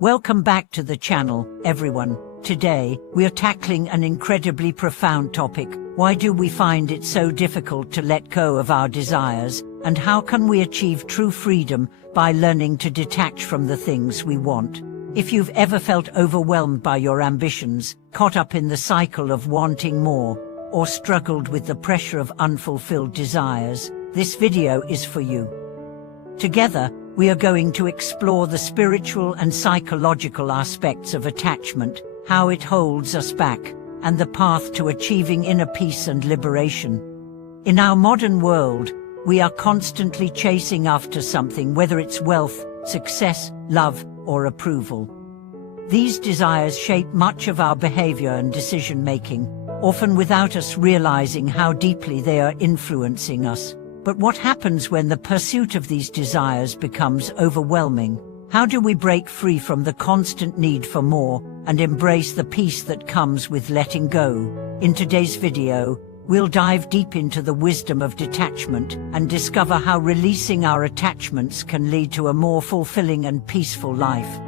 Welcome back to the channel, everyone. Today, we are tackling an incredibly profound topic. Why do we find it so difficult to let go of our desires, and how can we achieve true freedom by learning to detach from the things we want? If you've ever felt overwhelmed by your ambitions, caught up in the cycle of wanting more, or struggled with the pressure of unfulfilled desires, this video is for you. Together, we are going to explore the spiritual and psychological aspects of attachment, how it holds us back, and the path to achieving inner peace and liberation. In our modern world, we are constantly chasing after something, whether it's wealth, success, love, or approval. These desires shape much of our behavior and decision-making, often without us realizing how deeply they are influencing us. But what happens when the pursuit of these desires becomes overwhelming? How do we break free from the constant need for more and embrace the peace that comes with letting go? In today's video, we'll dive deep into the wisdom of detachment and discover how releasing our attachments can lead to a more fulfilling and peaceful life.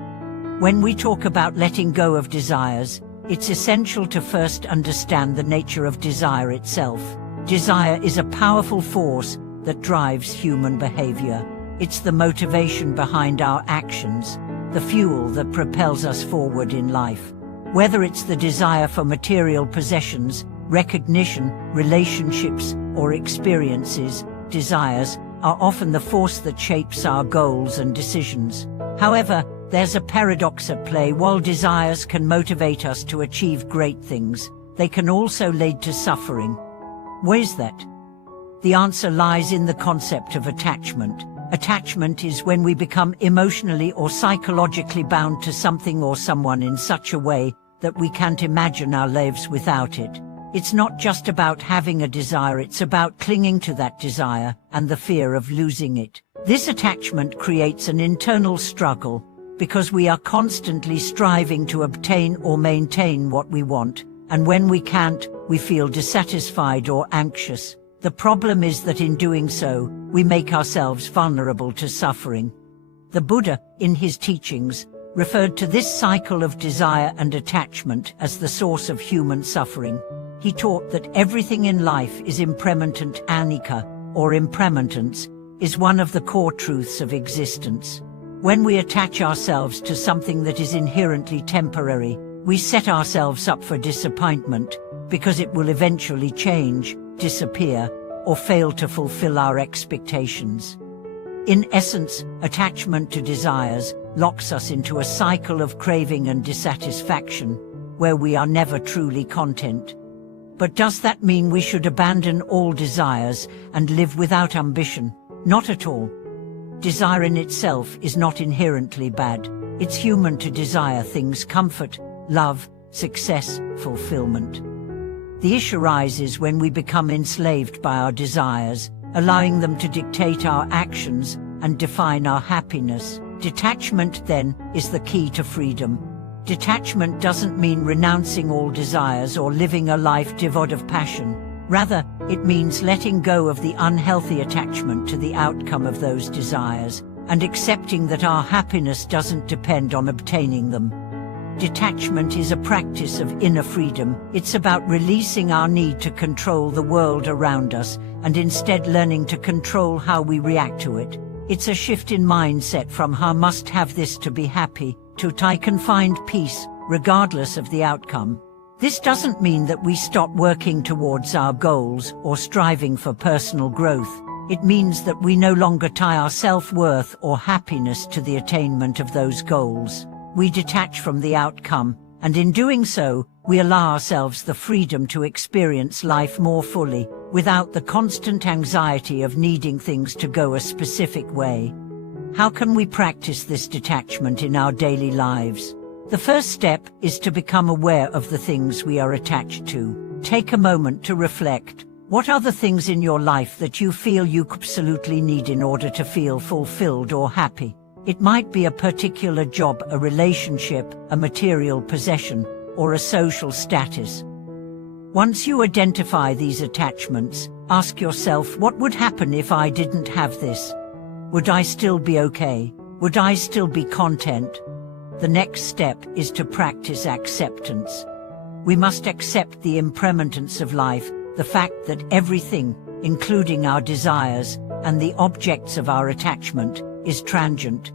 When we talk about letting go of desires, it's essential to first understand the nature of desire itself. Desire is a powerful force that drives human behavior. It's the motivation behind our actions, the fuel that propels us forward in life. Whether it's the desire for material possessions, recognition, relationships, or experiences, desires are often the force that shapes our goals and decisions. However, there's a paradox at play. While desires can motivate us to achieve great things, they can also lead to suffering. Why is that? The answer lies in the concept of attachment. Attachment is when we become emotionally or psychologically bound to something or someone in such a way that we can't imagine our lives without it. It's not just about having a desire, it's about clinging to that desire and the fear of losing it. This attachment creates an internal struggle because we are constantly striving to obtain or maintain what we want, and when we can't, we feel dissatisfied or anxious. The problem is that in doing so, we make ourselves vulnerable to suffering. The Buddha, in his teachings, referred to this cycle of desire and attachment as the source of human suffering. He taught that everything in life is impermanent. Anicca, or impermanence, is one of the core truths of existence. When we attach ourselves to something that is inherently temporary, we set ourselves up for disappointment, because it will eventually change, disappear, or fail to fulfill our expectations. In essence, attachment to desires locks us into a cycle of craving and dissatisfaction, where we are never truly content. But does that mean we should abandon all desires and live without ambition? Not at all. Desire in itself is not inherently bad. It's human to desire things: comfort, love, success, fulfillment. The issue arises when we become enslaved by our desires, allowing them to dictate our actions and define our happiness. Detachment, then, is the key to freedom. Detachment doesn't mean renouncing all desires or living a life devoid of passion. Rather, it means letting go of the unhealthy attachment to the outcome of those desires, and accepting that our happiness doesn't depend on obtaining them. Detachment is a practice of inner freedom. It's about releasing our need to control the world around us, and instead learning to control how we react to it. It's a shift in mindset from "I must have this to be happy" to "I can find peace, regardless of the outcome." This doesn't mean that we stop working towards our goals or striving for personal growth. It means that we no longer tie our self-worth or happiness to the attainment of those goals. We detach from the outcome, and in doing so, we allow ourselves the freedom to experience life more fully, without the constant anxiety of needing things to go a specific way. How can we practice this detachment in our daily lives? The first step is to become aware of the things we are attached to. Take a moment to reflect. What are the things in your life that you feel you absolutely need in order to feel fulfilled or happy? It might be a particular job, a relationship, a material possession, or a social status. Once you identify these attachments, ask yourself, what would happen if I didn't have this? Would I still be okay? Would I still be content? the next step is to practice acceptance. We must accept the impermanence of life, the fact that everything, including our desires and the objects of our attachment, is transient.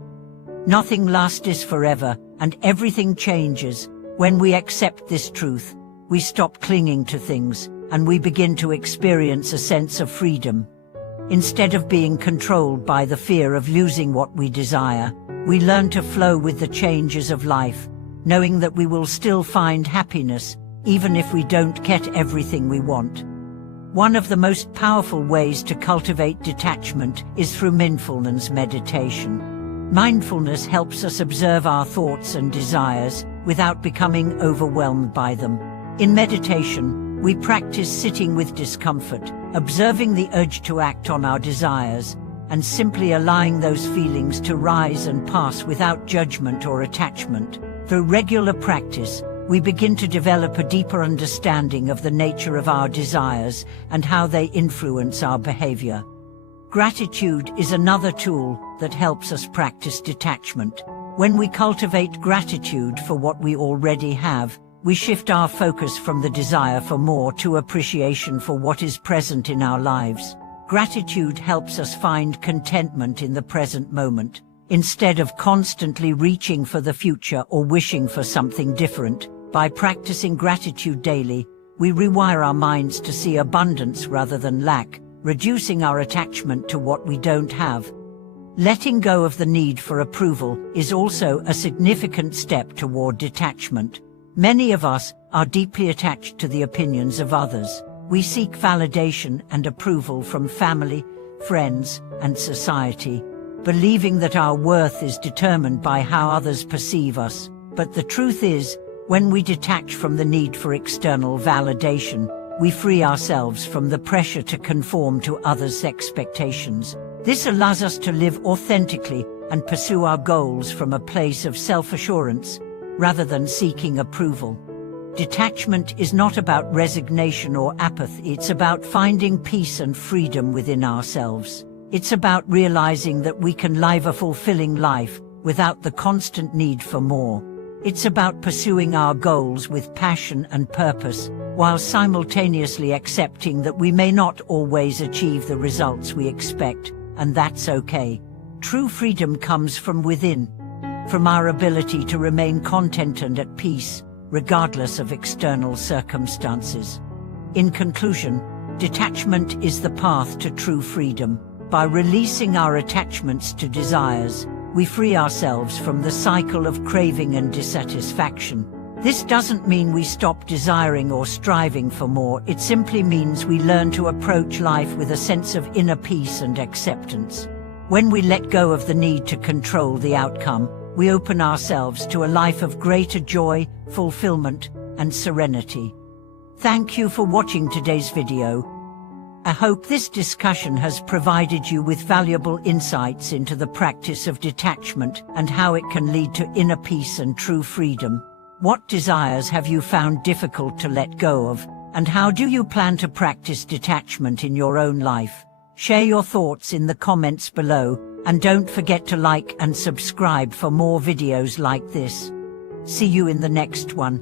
Nothing lasts forever, and everything changes. When we accept this truth, we stop clinging to things, and we begin to experience a sense of freedom. Instead of being controlled by the fear of losing what we desire, we learn to flow with the changes of life, knowing that we will still find happiness, even if we don't get everything we want. One of the most powerful ways to cultivate detachment is through mindfulness meditation. Mindfulness helps us observe our thoughts and desires without becoming overwhelmed by them. In meditation, we practice sitting with discomfort, observing the urge to act on our desires, and simply allowing those feelings to rise and pass without judgment or attachment. Through regular practice, we begin to develop a deeper understanding of the nature of our desires and how they influence our behavior. Gratitude is another tool that helps us practice detachment. When we cultivate gratitude for what we already have, we shift our focus from the desire for more to appreciation for what is present in our lives. Gratitude helps us find contentment in the present moment. Instead of constantly reaching for the future or wishing for something different, by practicing gratitude daily, we rewire our minds to see abundance rather than lack, reducing our attachment to what we don't have. Letting go of the need for approval is also a significant step toward detachment. Many of us are deeply attached to the opinions of others. We seek validation and approval from family, friends, and society, believing that our worth is determined by how others perceive us. But the truth is, when we detach from the need for external validation, we free ourselves from the pressure to conform to others' expectations. This allows us to live authentically and pursue our goals from a place of self-assurance, rather than seeking approval. Detachment is not about resignation or apathy, it's about finding peace and freedom within ourselves. It's about realizing that we can live a fulfilling life without the constant need for more. It's about pursuing our goals with passion and purpose, while simultaneously accepting that we may not always achieve the results we expect, and that's okay. True freedom comes from within, from our ability to remain content and at peace, regardless of external circumstances. In conclusion, detachment is the path to true freedom. By releasing our attachments to desires, we free ourselves from the cycle of craving and dissatisfaction. This doesn't mean we stop desiring or striving for more, it simply means we learn to approach life with a sense of inner peace and acceptance. When we let go of the need to control the outcome, we open ourselves to a life of greater joy, fulfillment, and serenity. Thank you for watching today's video. I hope this discussion has provided you with valuable insights into the practice of detachment and how it can lead to inner peace and true freedom. What desires have you found difficult to let go of, and how do you plan to practice detachment in your own life? Share your thoughts in the comments below, and don't forget to like and subscribe for more videos like this. See you in the next one.